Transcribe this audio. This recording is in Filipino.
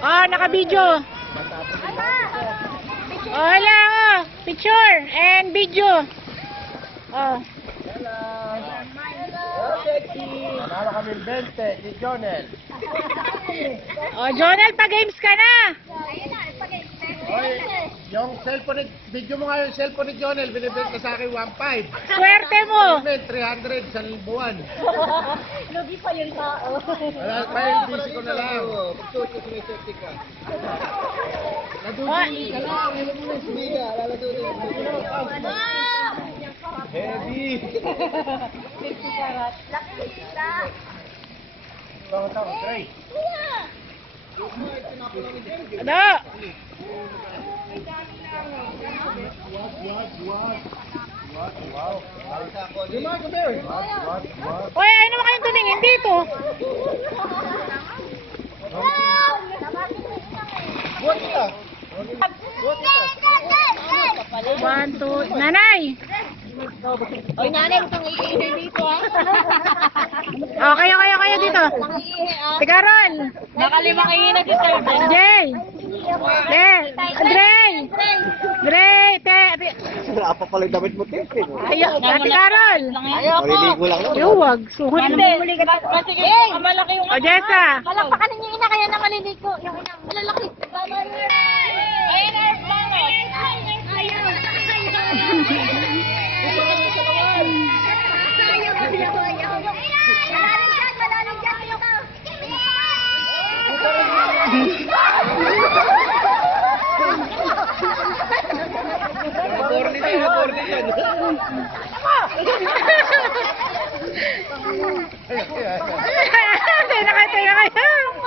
Oh, naka-video. Oh, hala, oh. Picture and video. Oh. Nalala kami 20 ni Jonel. Oh, Jonel, pa-games ka na. Oy, yung cellphone ni, video mo nga yung cellphone ni Jonel, binibenta sa akin 1.5. Swerte mo. 300 sa buwan. Lugi pa yung tao. Wala pa yung busy ko na lang. Pagsuot ko sumiserte ka. Naduduli ka lang. Ano mo na sumiga? Laladuduli. Heavy. 50 karat. Laki kita. Bawat ako, try. Ano? Wow. Yung mga kabir. Oy, ay naman kayong tumingin dito. Buat kita. Buat kita. 1, 2, nanay. Oy, nanay, huwag kang iihi dito, ha? Oh, kayo dito. Si Carol. Nakalimang ihi na si Sir Ben. Jay. Dre. Wala pa pala damit mo, Tim. Ayo, Ate Carol. Maliligo lang naman. Yuwag. Suhod Hindi. mo. Sige, malaki yung... O, Jessa. Palakpakan ninyo yung ina, kaya na maliligo. Yung ina, malalaki. Ayun, Nakatayo kayo.